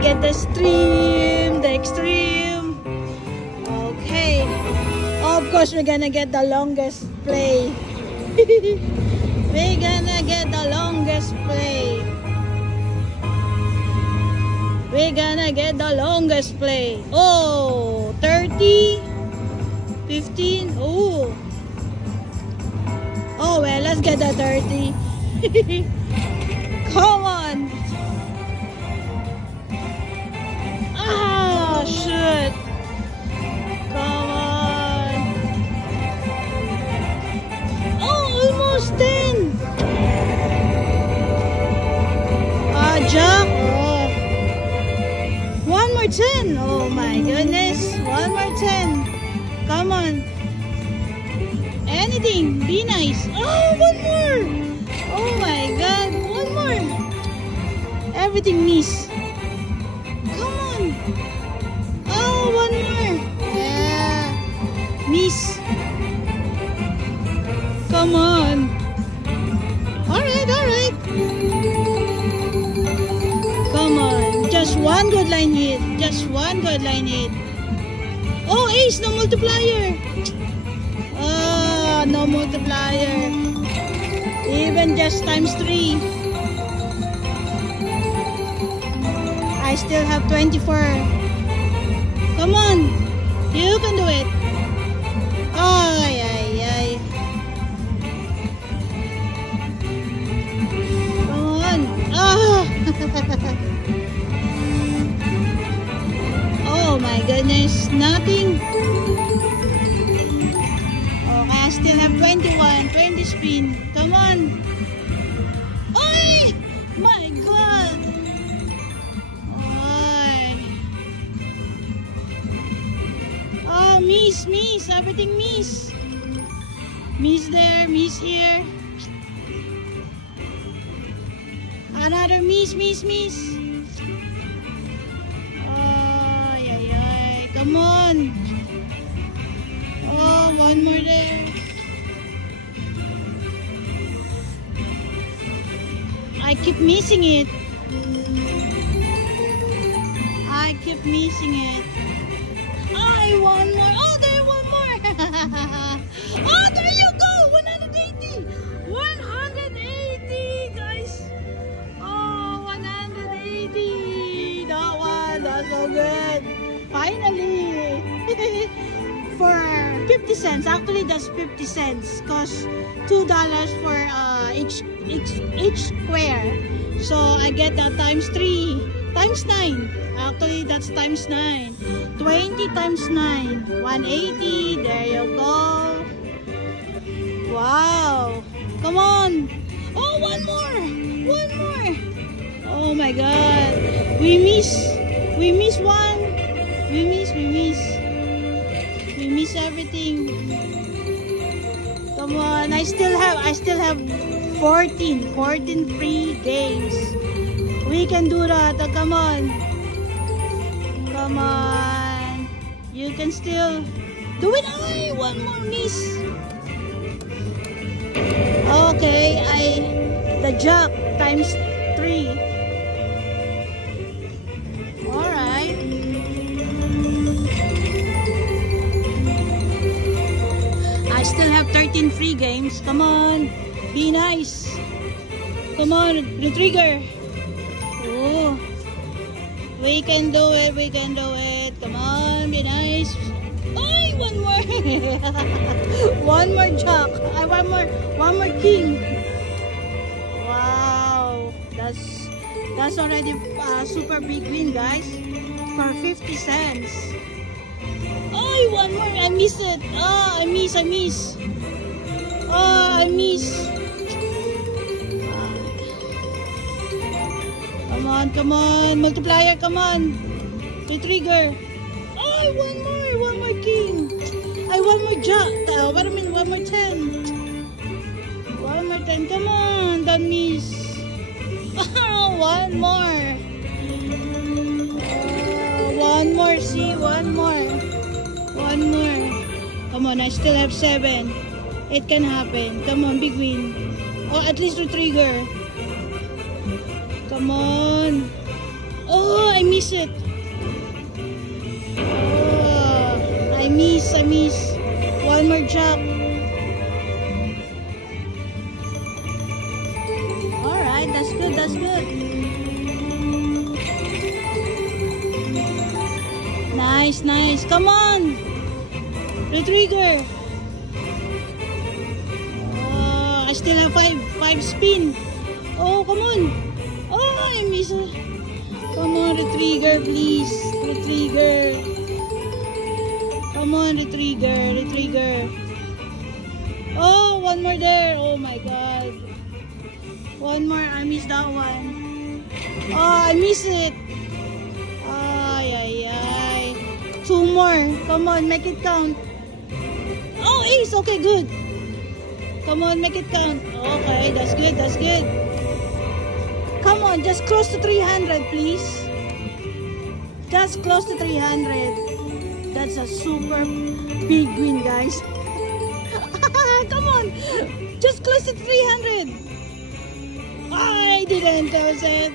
get the stream, the extreme. Okay. Of course, we're gonna get the longest play. We're gonna get the longest play. We're gonna get the longest play. Oh, 30, 15. Oh. Oh, well, let's get the 30. Come on. Ah, shit. Come on. Oh, almost 10. Jack. Oh. One more 10. Oh my goodness. One more 10. Come on. Anything. Be nice. Oh, one more. Oh my god. One more. Everything miss. Come on. Oh, one more. Yeah. Miss. Come on. Alright, alright. Come on. Just one good line hit. Just one good line hit. Oh, ace. No multiplier. Oh, no multiplier. Even just times 3. I still have 24. Come on. You can do it. Ay, ay, ay. Come on. Ah. Oh my goodness. Nothing. Okay, I still have 21. 20 spin. Come on. Ay! My God. Ay. Oh, miss, miss. Everything miss. Miss there, miss here. Another miss, miss, miss. Ay, ay, ay. Come on. Oh, one more there. I keep missing it. I keep missing it. Ay, one more. Oh, there, one more. Oh, there you go. 180. 180, guys. Oh, 180. That one. That's so good. Finally. For 50 cents. Actually, that's 50 cents. Cost $2 for each square. So I get that times 3 times 9. Actually, that's times 9. 20 times 9. 180. There you go. Wow. Come on. Oh, one more. One more. Oh my God. We miss one. We miss everything. Come on. I still have 14 free games. We can do that. Oh, come on. Come on. You can still do it. Ay, one more miss. Okay, the jack times 3. Alright. I still have 13 free games. Come on. Be nice. Come on, the trigger. Oh. We can do it. We can do it. Come on, be nice. Ay, one more. One more jack. Ay, one more king. Wow. That's already a super big win, guys. For 50 cents. Ay, one more. I missed it. Oh, I miss. Oh, I miss. Come on. Multiplier, come on. The trigger. Ay, one more king. Ay, one more jack. One more 10. One more 10. Come on. Don't miss. One more. One more. See, one more. One more. Come on, I still have 7. It can happen. Come on, big win. Oh, at least the trigger. Come on. Oh, I miss miss it. Oh, I miss. One more jack. Alright, that's good. Nice. Come on. Retrigger. I still have five spin. Oh, come on. Oh, I miss it. Come on, Retrigger, please. Retrigger. Come on, Retrigger. Oh, one more there. Oh my god. One more. I missed that one. Oh, I miss it. Ay. Two more. Come on, make it count. Oh, ace. Okay, good. Come on, make it count. Okay, that's good. Come on, just close to 300, please. Just close to 300. That's a super big win, guys. Come on, just close to 300. I didn't close it.